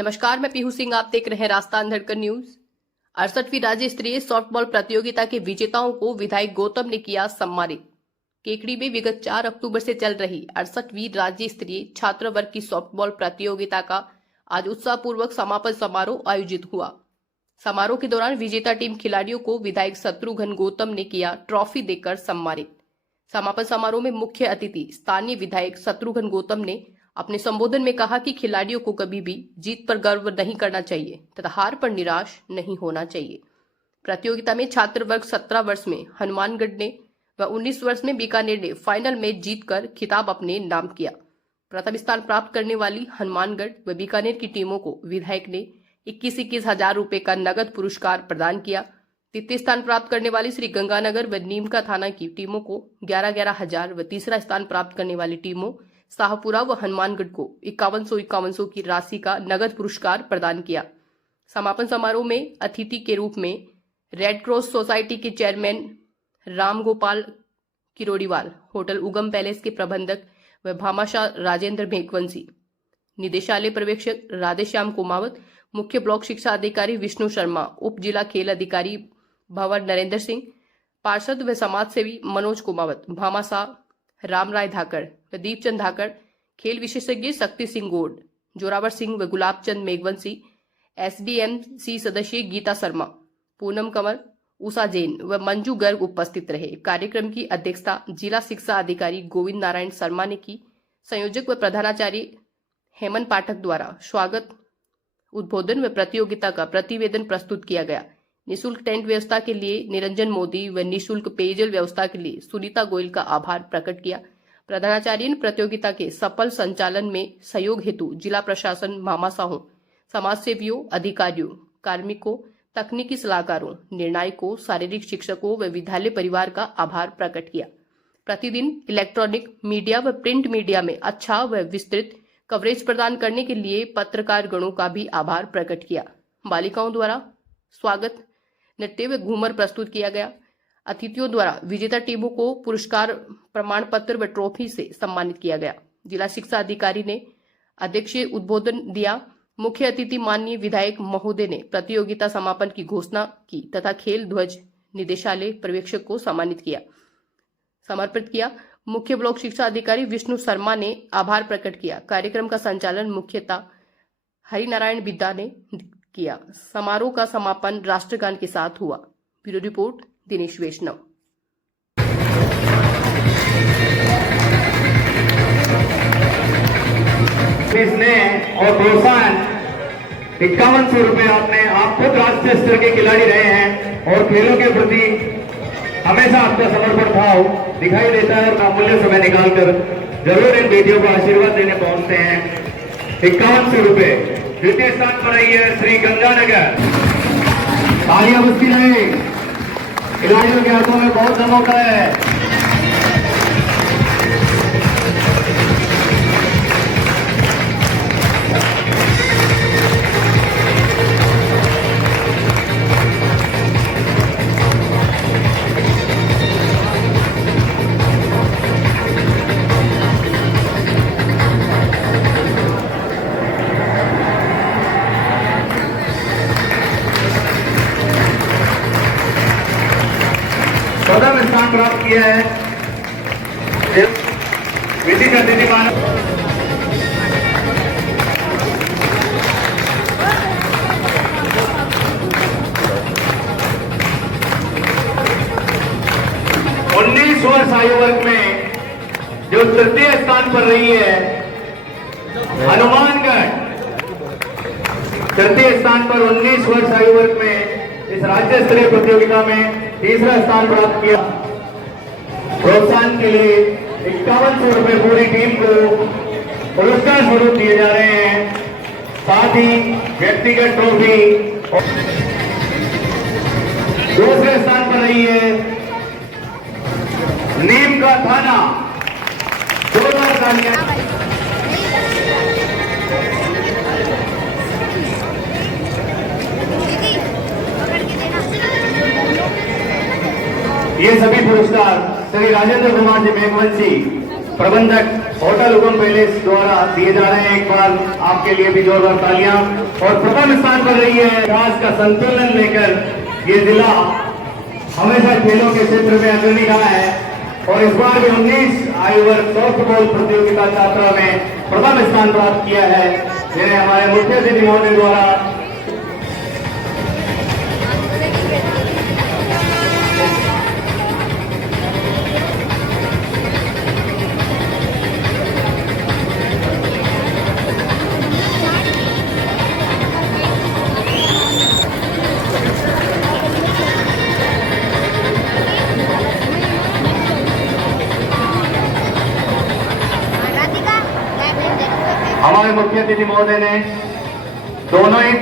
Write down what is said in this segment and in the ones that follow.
नमस्कार, मैं पीहू सिंह। आप देख रहे हैं राजस्थान धड़कन न्यूज। 68वीं राज्य स्तरीय सॉफ्टबॉल प्रतियोगिता के विजेताओं को विधायक गौतम ने किया सम्मानित। केकड़ी में विगत 4 अक्टूबर से चल रही 68वीं राज्य स्तरीय छात्र वर्ग की सॉफ्टबॉल प्रतियोगिता का आज उत्साहपूर्वक समापन समारोह आयोजित हुआ। समारोह के दौरान विजेता टीम खिलाड़ियों को विधायक शत्रुघ्न गौतम ने किया ट्रॉफी देकर सम्मानित। समापन समारोह में मुख्य अतिथि स्थानीय विधायक शत्रुघ्न गौतम ने अपने संबोधन में कहा कि खिलाड़ियों को कभी भी जीत पर गर्व नहीं करना चाहिए तथा हार पर निराश नहीं होना चाहिए। प्रतियोगिता में छात्र वर्ग 17 वर्ष में हनुमानगढ़ ने व 19 वर्ष में बीकानेर ने फाइनल मैच जीतकर खिताब अपने नाम किया। प्रथम स्थान प्राप्त करने वाली हनुमानगढ़ व बीकानेर की टीमों को विधायक ने 21-21 हजार रुपए का नगद पुरस्कार प्रदान किया। द्वितीय स्थान प्राप्त करने वाली श्री गंगानगर व नीमका थाना की टीमों को 11-11 हजार व तीसरा स्थान प्राप्त करने वाली टीमों शाहपुरा व हनुमानगढ़ को 5100 की राशि का नगद पुरस्कार प्रदान किया। समापन समारोह में अतिथि के रूप में रेड क्रॉस सोसाइटी के चेयरमैन राम गोपाल किरोड़ीवाल, होटल उगम पैलेस के प्रबंधक व भामाशाह राजेंद्र मेघवंशी, निदेशालय पर्यवेक्षक राधेश्याम कुमावत, मुख्य ब्लॉक शिक्षा अधिकारी विष्णु शर्मा, उप जिला खेल अधिकारी भंवर नरेंद्र सिंह, पार्षद व समाज सेवी मनोज कुमावत, भामाशाह राम राय धाकड़ व दीपचंद धाकड़, खेल विशेषज्ञ शक्ति सिंह गोड, जोरावर सिंह व गुलाब चंद मेघवंशी, SDMC सदस्य गीता शर्मा, पूनम कंवर, उषा जैन व मंजू गर्ग उपस्थित रहे। कार्यक्रम की अध्यक्षता जिला शिक्षा अधिकारी गोविंद नारायण शर्मा ने की। संयोजक व प्रधानाचार्य हेमंत पाठक द्वारा स्वागत उद्बोधन व प्रतियोगिता का प्रतिवेदन प्रस्तुत किया गया। निःशुल्क टेंट व्यवस्था के लिए निरंजन मोदी व निःशुल्क पेयजल व्यवस्था के लिए सुनीता गोयल का आभार प्रकट किया। प्रधानाचार्य ने प्रतियोगिता के सफल संचालन में सहयोग हेतु जिला प्रशासन, भामाशाहों, समाज सेवियों, अधिकारियों, कार्मिकों, तकनीकी सलाहकारों, निर्णायकों, शारीरिक शिक्षकों व विद्यालय परिवार का आभार प्रकट किया। प्रतिदिन इलेक्ट्रॉनिक मीडिया व प्रिंट मीडिया में अच्छा व विस्तृत कवरेज प्रदान करने के लिए पत्रकार गणों का भी आभार प्रकट किया। बालिकाओं द्वारा स्वागत नृत्य व घूमर प्रस्तुत किया गया। अतिथियों द्वारा विजेता टीमों को पुरस्कार, प्रमाण पत्र व ट्रॉफी से सम्मानित किया गया। जिला शिक्षा अधिकारी ने अध्यक्षीय उद्बोधन दिया। मुख्य अतिथि माननीय विधायक महोदय ने प्रतियोगिता समापन की घोषणा की तथा खेल ध्वज निदेशालय पर्यवेक्षक को समर्पित किया। मुख्य ब्लॉक शिक्षा अधिकारी विष्णु शर्मा ने आभार प्रकट किया। कार्यक्रम का संचालन मुख्यतः हरिनारायण बिद्दा ने किया। समारोह का समापन राष्ट्रगान के साथ हुआ। ब्यूरो रिपोर्ट दिनेश वैष्णव। इसने और प्रोत्साहन 5100 रुपए आपने, आप खुद राष्ट्रीय स्तर के खिलाड़ी रहे हैं और खेलों के प्रति हमेशा आपका समर्पण भाव दिखाई देता है और अमूल्य समय निकालकर जरूर इन बेटियों को आशीर्वाद देने पहुंचते हैं। 5100 रुपए। द्वितीय स्थान पर आई है श्री गंगानगर। तालियां बजती रहे। खिलाड़ियों के हाथों में बहुत धमक है। प्रथम स्थान प्राप्त किया है विधि का अतिथि मानव वर्ष आयु वर्ग में जो तृतीय स्थान पर रही है हनुमानगढ़। तृतीय स्थान पर 19 वर्ष आयु वर्ग में इस राज्य स्तरीय प्रतियोगिता में तीसरा स्थान प्राप्त किया। प्रोत्साहन के लिए 5100 रुपए पूरी टीम को पुरस्कार स्वरूप दिए जा रहे हैं। साथ ही व्यक्तिगत ट्रॉफी। दूसरे स्थान पर रही है नीमका थाना। 2000 तालियां। ये सभी पुरस्कार श्री राजेंद्र कुमार जी मेघवंशी, प्रबंधक होटल उगम पैलेस द्वारा दिए जा रहे हैं। एक बार आपके लिए भी जोरदार तालियां। और प्रथम स्थान पर रही है राज का संतुलन लेकर ये जिला हमेशा खेलों के क्षेत्र में अग्रणी रहा है और इस बार भी 19 आयु वर्ग सॉफ्टबॉल प्रतियोगिता छात्रा में प्रथम स्थान प्राप्त किया है, जिन्हें हमारे मुख्य अतिथि महोदय द्वारा हमारे मुख्य अतिथि महोदय ने दोनों ही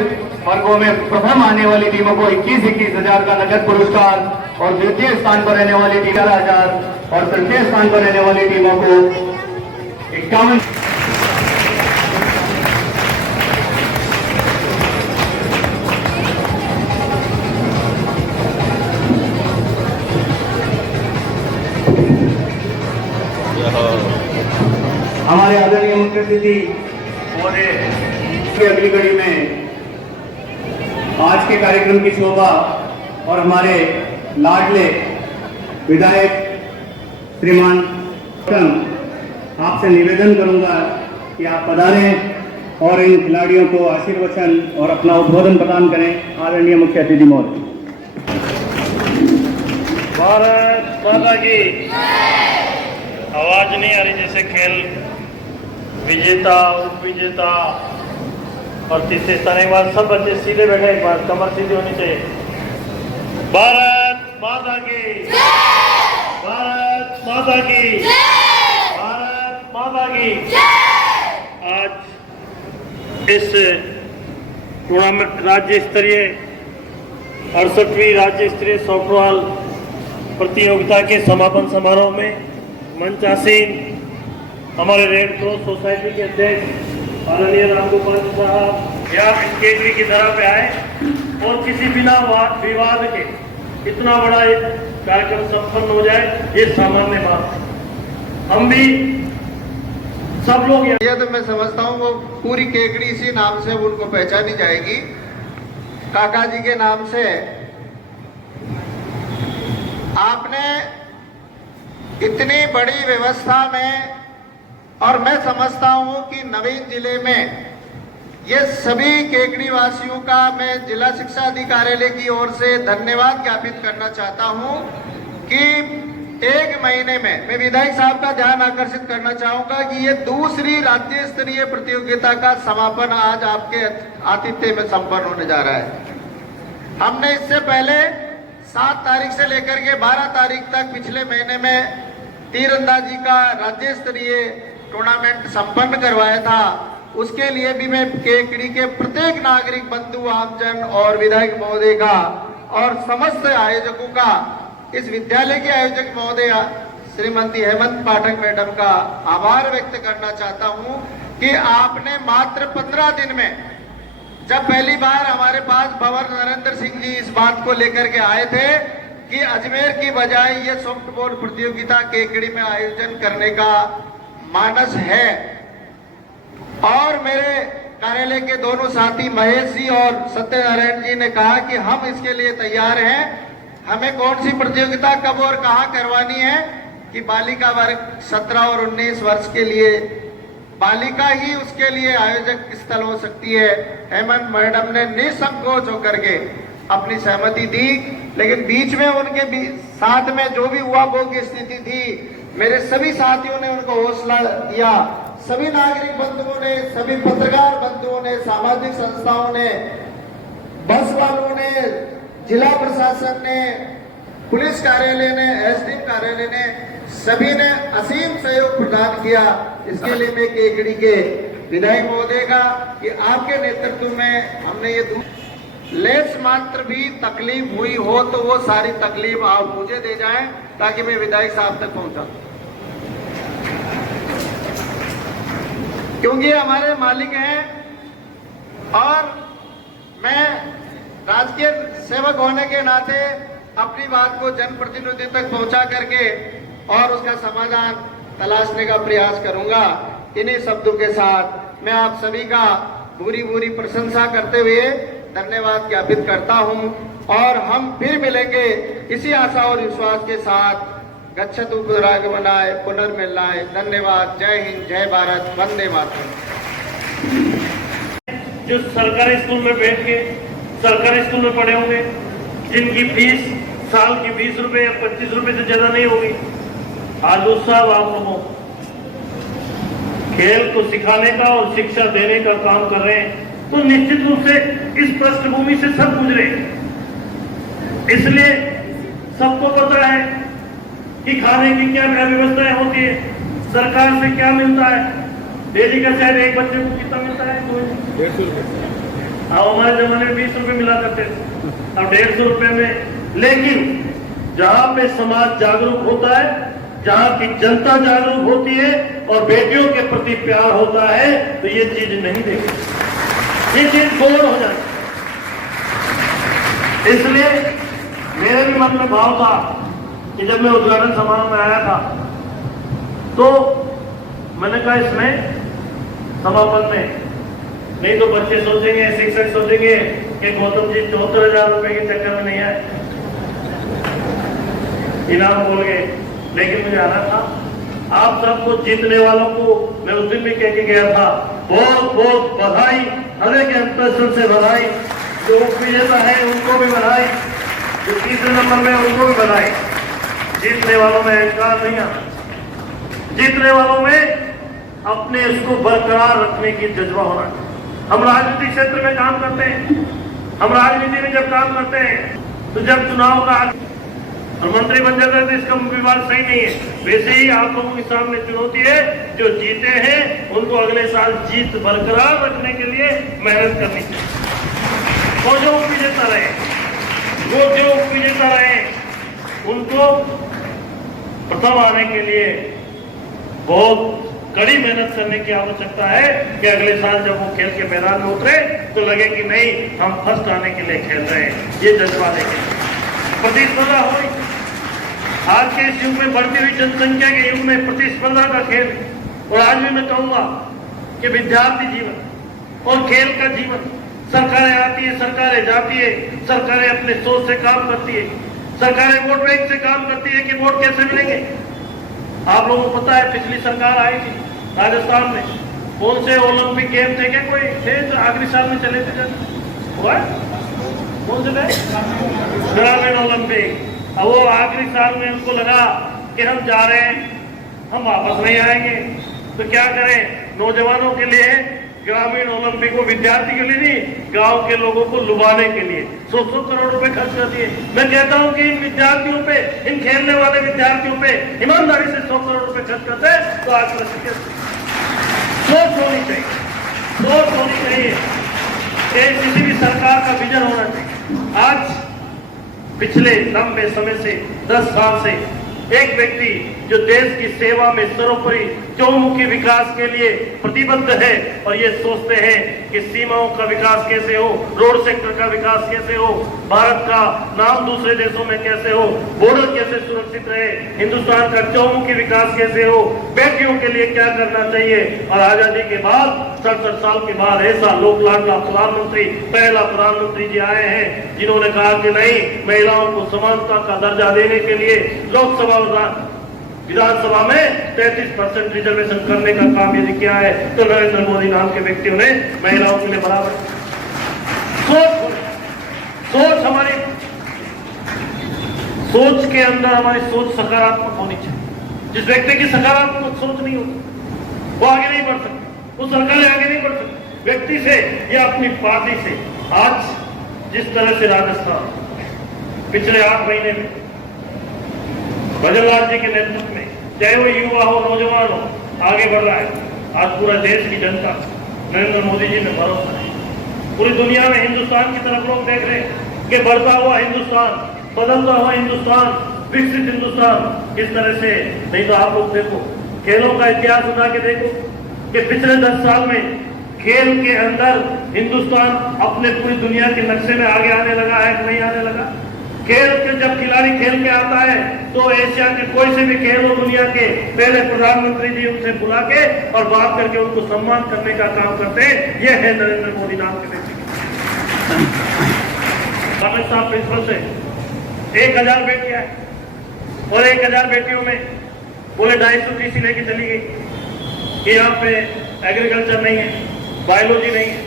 वर्गों में प्रथम आने वाली टीमों को 21-21 हजार का नगद पुरस्कार और द्वितीय स्थान पर रहने वाली टीम 11,000 और तृतीय स्थान पर रहने वाली टीमों को 51। हमारे आदरणीय मुख्य अतिथि महोदय की अगली कड़ी में आज के कार्यक्रम की शोभा और हमारे लाडले विधायक श्रीमान आपसे निवेदन करूंगा कि आप पधारें और इन खिलाड़ियों को आशीर्वचन और अपना उद्बोधन प्रदान करें। आदरणीय मुख्य अतिथि महोदय। भारत माता की आवाज नहीं आ रही। जैसे खेल विजेता उप विजेता और तीसरे स्थान के बाद सब बच्चे सीधे बैठे, एक बार कमर सीधी होनी चाहिए। भारत माता की, भारत माता की, भारत माता की। आज इस टूर्नामेंट राज्य स्तरीय 68वीं राज्य स्तरीय सॉफ्टबॉल प्रतियोगिता के समापन समारोह में मंचासीन हमारे रेड क्रॉस सोसाइटी के अध्यक्ष आदरणीय रामगोपाल साहब या केजरी की तरह पे आए और किसी बिना विवाद के इतना बड़ा एक कार्यक्रम संपन्न हो जाए, ये सामान्य बात है। हम भी सब लोग ये तो मैं समझता हूँ वो पूरी केकड़ी इसी नाम से उनको पहचानी जाएगी, काका जी के नाम से। आपने इतनी बड़ी व्यवस्था में, और मैं समझता हूं कि नवीन जिले में ये सभी केकड़ी वासियों का मैं जिला शिक्षा अधिकारियालय की ओर से धन्यवाद ज्ञापित करना चाहता हूं कि एक महीने में मैं विधायक साहब का ध्यान आकर्षित करना चाहूंगा कि ये दूसरी राज्य स्तरीय प्रतियोगिता का समापन आज आपके आतिथ्य में संपन्न होने जा रहा है। हमने इससे पहले 7 तारीख से लेकर के 12 तारीख तक पिछले महीने में तीरंदाजी का राज्य स्तरीय टूर्नामेंट संपन्न करवाया था। उसके लिए भी मैं केकड़ी के प्रत्येक नागरिक बंधु आमजन और विधायक महोदय का और समस्त आयोजकों का, इस विद्यालय के आयोजक महोदय श्रीमती हेमंत पाठक मैडम का आभार व्यक्त करना चाहता हूं कि आपने मात्र 15 दिन में, जब पहली बार हमारे पास भंवर नरेंद्र सिंह जी इस बात को लेकर के आए थे कि अजमेर की बजाय ये सॉफ्टबॉल प्रतियोगिता केकड़ी में आयोजन करने का मानस है, और मेरे कार्यालय के दोनों साथी महेश जी और सत्यनारायण जी ने कहा कि हम इसके लिए तैयार हैं। हमें कौन सी प्रतियोगिता कब और कहाँ करवानी है कि बालिका वर्ग 17 और 19 वर्ष के लिए बालिका ही उसके लिए आयोजक स्थल हो सकती है। हेमंत मैडम ने निसंकोच होकर के अपनी सहमति दी, लेकिन बीच में उनके साथ में जो भी हुआ वो की स्थिति थी, मेरे सभी साथियों ने उनको हौसला दिया। सभी नागरिक बंधुओं ने, सभी पत्रकार बंधुओं ने, सामाजिक संस्थाओं ने, बस वालों ने, जिला प्रशासन ने, पुलिस कार्यालय ने, एसडीएम कार्यालय ने, सभी ने असीम सहयोग प्रदान किया। इसके लिए मैं केकड़ी के विधायक महोदय का कि आपके नेतृत्व में हमने ये लेस मात्र भी तकलीफ हुई हो तो वो सारी तकलीफ आप मुझे दे जाएं ताकि मैं विधायक साहब तक पहुंचा, क्योंकि हमारे मालिक हैं और मैं राजकीय सेवक होने के नाते अपनी बात को जनप्रतिनिधि तक पहुंचा करके और उसका समाधान तलाशने का प्रयास करूंगा। इन्हीं शब्दों के साथ मैं आप सभी का पूरी पूरी प्रशंसा करते हुए धन्यवाद ज्ञापित करता हूं और हम फिर मिलेंगे इसी आशा और विश्वास के साथ। गच्छतु पुनरागमनाय पुनर्मिलनाय। धन्यवाद। जय हिंद, जय भारत, वंदे मातरम। जो सरकारी स्कूल में बैठ के सरकारी स्कूल में पढ़े होंगे, जिनकी फीस साल की 20 रुपए या 25 रुपए से ज्यादा नहीं होगी, आज उस साहब आप लोगों खेल को सिखाने का और शिक्षा देने का काम कर रहे हैं, तो निश्चित रूप से इस पृष्ठभूमि से सब गुजरे। इसलिए सबको पता है कि खाने की क्या व्यवस्थाएं होती है, सरकार से क्या मिलता है। डेली का शायद एक बच्चे को कितना मिलता है? 150 रुपए। हमारे जमाने में 20 रुपए मिला करते थे, अब 150 रुपए में। लेकिन जहां पे समाज जागरूक होता है, जहां की जनता जागरूक होती है और बेटियों के प्रति प्यार होता है, तो ये चीज नहीं देगी, ये चीज गोल हो जाएगी। इसलिए मेरे भी मन में भाव था कि जब मैं उद्घाटन समारोह में आया था तो मैंने कहा इसमें समापन में नहीं तो बच्चे सोचेंगे, शिक्षक सोचेंगे कि गौतम जी 74,000 रुपए के चक्कर में नहीं आए, इनाम बोल गए। लेकिन मुझे आना था, आप सबको जीतने वालों को मैं उस दिन भी कह के गया था, बहुत बहुत बधाई, हृदय के अंतर से बधाई। जो विजेता है उनको भी बधाई, जो तीसरे नंबर में उनको भी बधाई। जीतने वालों में अहंकार नहीं आता, जीतने वालों में अपने इसको बरकरार रखने की जज्बा होना चाहिए। हम राजनीतिक क्षेत्र में काम करते हैं, हम राजनीति में जब काम करते हैं तो जब चुनाव का और मंत्री बन जाता है तो इसका विवाद सही नहीं है। वैसे ही आप लोगों के सामने चुनौती है, जो जीते हैं उनको अगले साल जीत बरकरार रखने के लिए मेहनत करनी चाहिए। और जो उपविजेता रहे, वो जो उपविजेता रहे, उनको प्रथम आने के लिए बहुत कड़ी मेहनत करने की आवश्यकता है कि अगले साल जब वो खेल के मैदान में उतरे तो लगे कि नहीं, हम फर्स्ट आने के लिए खेल रहे हैं। ये जज्बा देखें, प्रतिस्पर्धा हो। आज के इस युग में बढ़ती हुई जनसंख्या के युग में प्रतिस्पर्धा का खेल, और आज भी मैं कहूंगा कि विद्यार्थी जीवन और खेल का जीवन, सरकारें आती है, सरकारें जाती है, सरकारें अपने सोच से काम करती है, सरकारें वोट बैंक से काम करती है कि वोट कैसे मिलेंगे। आप लोगों को पता है पिछली सरकार आई थी राजस्थान में, कौन से ओलंपिक गेम थे, क्या कोई थे तो आखिरी साल में चले थे? कौन से थे? ग्रामीण ओलंपिक। अब वो आखिरी साल में उनको लगा कि हम जा रहे हैं, हम वापस नहीं आएंगे, तो क्या करें? नौजवानों के लिए ग्रामीण ओलंपिक को, विद्यार्थी के लिए नहीं, गांव के लोगों को लुभाने के लिए 100 करोड़ रुपए खर्च कर दिए। मैं कहता हूं कि इन विद्यार्थियों पे, इन खेलने वाले विद्यार्थियों पे ईमानदारी से 100 करोड़ रुपए खर्च करते तो आज सोच होनी चाहिए, सोच होनी चाहिए कि किसी भी सरकार का विजन होना चाहिए। आज पिछले लंबे समय से 10 साल से एक व्यक्ति जो देश की सेवा में सर्वोपरि चौमुखी विकास के लिए प्रतिबद्ध है और ये सोचते हैं कि सीमाओं का विकास कैसे हो, रोड सेक्टर का विकास कैसे हो, भारत का नाम दूसरे देशों में कैसे हो, बॉर्डर कैसे सुरक्षित रहे, हिंदुस्तान का चौमुखी विकास कैसे हो, बेटियों के लिए क्या करना चाहिए। और आजादी के बाद 67 साल के बाद ऐसा लोकलाडला प्रधानमंत्री, पहला प्रधानमंत्री जी आए हैं जिन्होंने कहा कि नहीं, महिलाओं को समानता का दर्जा देने के लिए लोकसभा विधानसभा में 33% रिजर्वेशन करने का काम यदि किया है तो नरेंद्र मोदी नाम के व्यक्तियों ने महिलाओं के लिए बराबर सोच हमारी सोच के अंदर हमारी सोच सकारात्मक होनी चाहिए। जिस व्यक्ति की सकारात्मक सोच नहीं होती वो आगे नहीं बढ़ सकती, वो सरकारें आगे नहीं बढ़ सकती। व्यक्ति से या अपनी पार्टी से आज जिस तरह से राजस्थान पिछले 8 महीने में भजनलाल जी के नेतृत्व में, चाहे वो युवा हो, नौजवान हो, आगे बढ़ रहा है। आज पूरा देश की जनता नरेंद्र मोदी जी में भरोसा है। पूरी दुनिया में हिंदुस्तान की तरफ लोग देख रहे हैं कि बढ़ता हुआ हिंदुस्तान, बदलता हुआ हिंदुस्तान, विकसित हिंदुस्तान। इस तरह से नहीं तो आप लोग देखो, खेलों का इतिहास उठा के देखो कि पिछले 10 साल में खेल के अंदर हिंदुस्तान अपने पूरी दुनिया के नक्शे में आगे आने लगा है कि नहीं आने लगा। खेल के जब खिलाड़ी खेल के आता है तो एशिया के कोई से भी खेल हो दुनिया के, पहले प्रधानमंत्री जी उनसे बुला के और बात करके उनको सम्मान करने का काम करते हैं। यह है नरेंद्र मोदी नाम के नेता। साहब प्रिंसिपल से 1000 बेटियां है और 1000 बेटियों में बोले 250 TC लेके चली गई कि यहाँ पे एग्रीकल्चर नहीं है, बायोलॉजी नहीं है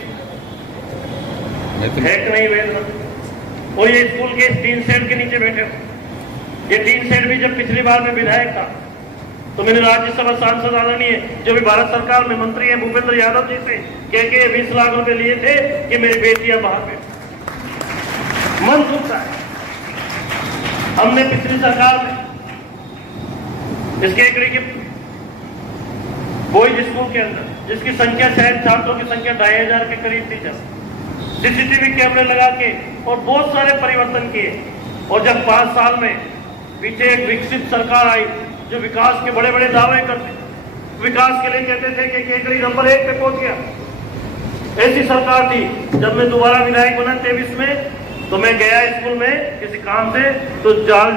नहीं वेद। और ये स्कूल के टीन शेड के नीचे बैठे हो। ये टीन शेड भी जब पिछली बार में विधायक था तो मैंने राज्यसभा सांसद आदरणीय जो भी भारत सरकार में मंत्री है भूपेंद्र यादव जी से कह के 20 लाख रुपए लिए थे कि मेरी बेटियां बाहर बैठी। मन दुखता है। हमने पिछली सरकार में इस केकड़ी के बॉयज स्कूल के अंदर जिसकी संख्या शायद छात्रों की संख्या 2500 के करीब थी, जब CCTV कैमरे लगा के और बहुत सारे परिवर्तन किए। और जब 5 साल में पीछे एक विकसित सरकार आई जो विकास के बड़े बड़े दावे करते, विकास के लिए कहते थे कि केकड़ी नंबर 1 पे पहुंच गया। ऐसी सरकार थी। जब मैं दोबारा विधायक बना 23 में तो मैं गया स्कूल में किसी काम से तो जाल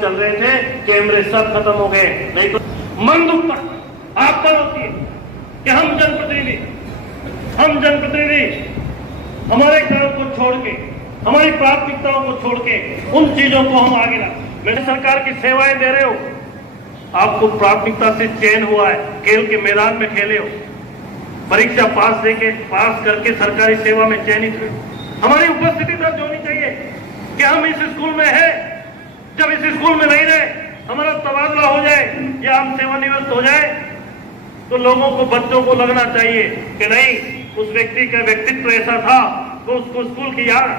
चल रहे थे, कैमरे सब खत्म हो गए। नहीं तो मन दुखता, आपका होती है कि हम जनप्रतिनिधि हमारे काम को छोड़ के, हमारी प्राथमिकताओं को छोड़ के उन चीजों को हम आगे रख। मेरे सरकार की सेवाएं दे रहे हो, आपको प्राथमिकता से चयन हुआ है, खेल के मैदान में खेले हो, परीक्षा पास करके सरकारी सेवा में चयनित हुए। हमारी उपस्थिति दर्ज होनी चाहिए कि हम इस स्कूल में हैं। जब इस स्कूल में नहीं रहे, हमारा तबादला हो जाए या हम सेवानिवृत्त हो जाए तो लोगों को, बच्चों को लगना चाहिए कि नहीं, उस व्यक्ति का व्यक्तित्व ऐसा था तो उसको स्कूल की याद।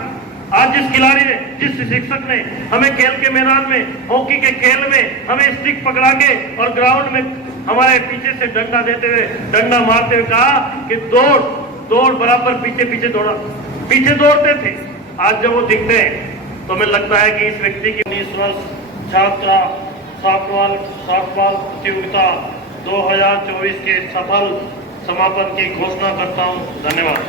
आज जिस खिलाड़ी ने, जिस शिक्षक ने हमें खेल के मैदान में, हॉकी के खेल में हमें स्टिक पकड़ा के और ग्राउंड में हमारे पीछे से डंडा देते हुए, डंडा मारते हुए कहा कि दौड़ बराबर पीछे दौड़ते थे, आज जब वो दिखते हैं तो हमें लगता है कि इस व्यक्ति की 19 वर्ष छात्रा सॉफ्टबॉल प्रतियोगिता 2024 के सफल समापन की घोषणा करता हूं। धन्यवाद।